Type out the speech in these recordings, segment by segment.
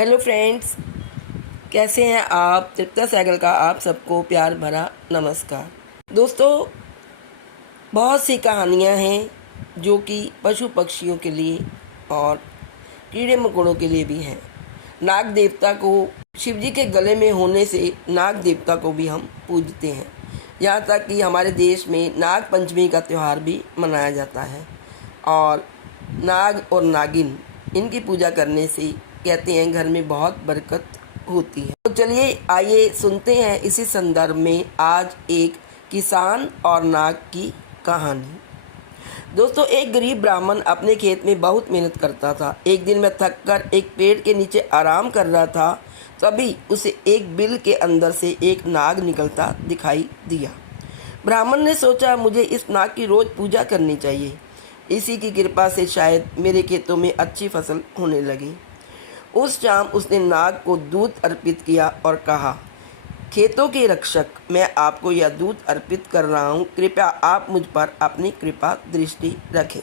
Hello friends, कैसे हैं आप। तृप्ता साइकिल का आप सबको प्यार भरा नमस्कार। दोस्तों, बहुत सी कहानियां हैं जो कि पशु पक्षियों के लिए और कीड़े मकोड़ों के लिए भी हैं। नाग देवता को शिव जी के गले में होने से नाग देवता को भी हम पूजते हैं। यहाँ तक कि हमारे देश में नाग पंचमी का त्यौहार भी मनाया जाता है और नाग और नागिन इनकी पूजा करने से कहते हैं घर में बहुत बरकत होती है। तो चलिए आइए सुनते हैं इसी संदर्भ में आज एक किसान और नाग की कहानी। दोस्तों, एक गरीब ब्राह्मण अपने खेत में बहुत मेहनत करता था। एक दिन मैं थक कर एक पेड़ के नीचे आराम कर रहा था, तभी उसे एक बिल के अंदर से एक नाग निकलता दिखाई दिया। ब्राह्मण ने सोचा, मुझे इस नाग की रोज पूजा करनी चाहिए। इसी की कृपा से शायद मेरे खेतों में अच्छी फसल होने लगी। उस शाम उसने नाग को दूध अर्पित किया और कहा, खेतों के रक्षक, मैं आपको यह दूध अर्पित कर रहा हूँ, कृपया आप मुझ पर अपनी कृपा दृष्टि रखें।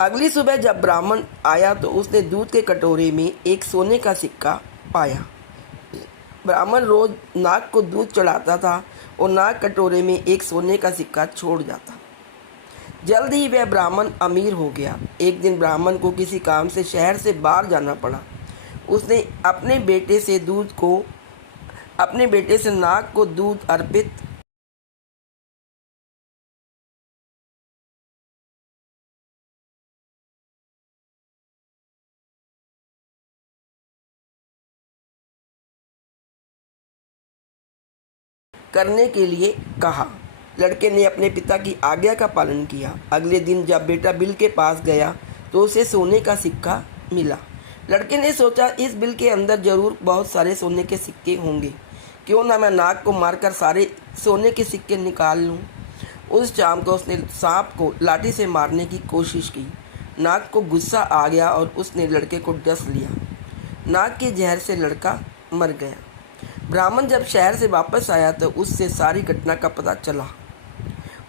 अगली सुबह जब ब्राह्मण आया तो उसने दूध के कटोरे में एक सोने का सिक्का पाया। ब्राह्मण रोज नाग को दूध चढ़ाता था और नाग कटोरे में एक सोने का सिक्का छोड़ जाता। जल्द ही वह ब्राह्मण अमीर हो गया। एक दिन ब्राह्मण को किसी काम से शहर से बाहर जाना पड़ा। उसने अपने बेटे से नाग को दूध अर्पित करने के लिए कहा। लड़के ने अपने पिता की आज्ञा का पालन किया। अगले दिन जब बेटा बिल के पास गया तो उसे सोने का सिक्का मिला। लड़के ने सोचा, इस बिल के अंदर जरूर बहुत सारे सोने के सिक्के होंगे, क्यों ना मैं नाग को मारकर सारे सोने के सिक्के निकाल लूं। उस शाम को उसने सांप को लाठी से मारने की कोशिश की। नाग को गुस्सा आ गया और उसने लड़के को डस लिया। नाग के जहर से लड़का मर गया। ब्राह्मण जब शहर से वापस आया तो उससे सारी घटना का पता चला।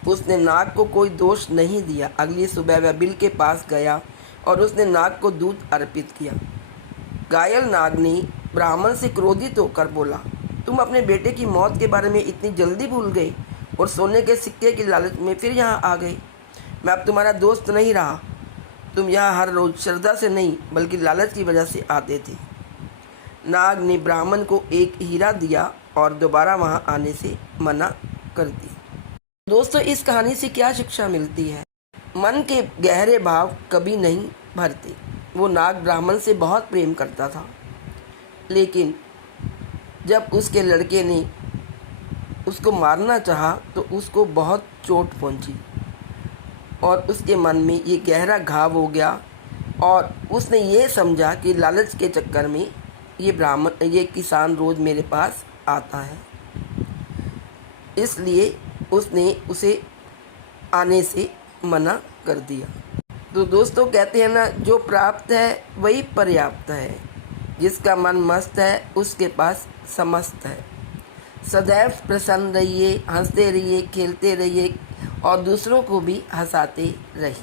उसने नाग को कोई दोष नहीं दिया। अगली सुबह वह बिल के पास गया और उसने नाग को दूध अर्पित किया। घायल नाग ने ब्राह्मण से क्रोधित होकर बोला, तुम अपने बेटे की मौत के बारे में इतनी जल्दी भूल गए और सोने के सिक्के की लालच में फिर यहाँ आ गए। मैं अब तुम्हारा दोस्त नहीं रहा। तुम यहाँ हर रोज श्रद्धा से नहीं बल्कि लालच की वजह से आते थे। नाग ने ब्राह्मण को एक हीरा दिया और दोबारा वहाँ आने से मना कर दिया। दोस्तों, इस कहानी से क्या शिक्षा मिलती है? मन के गहरे भाव कभी नहीं भरते। वो नाग ब्राह्मण से बहुत प्रेम करता था, लेकिन जब उसके लड़के ने उसको मारना चाहा तो उसको बहुत चोट पहुंची और उसके मन में ये गहरा घाव हो गया और उसने ये समझा कि लालच के चक्कर में ये किसान रोज मेरे पास आता है, इसलिए उसने उसे आने से मना कर दिया। तो दोस्तों, कहते हैं ना, जो प्राप्त है वही पर्याप्त है। जिसका मन मस्त है उसके पास समस्त है। सदैव प्रसन्न रहिए, हंसते रहिए, खेलते रहिए और दूसरों को भी हंसाते रहिए।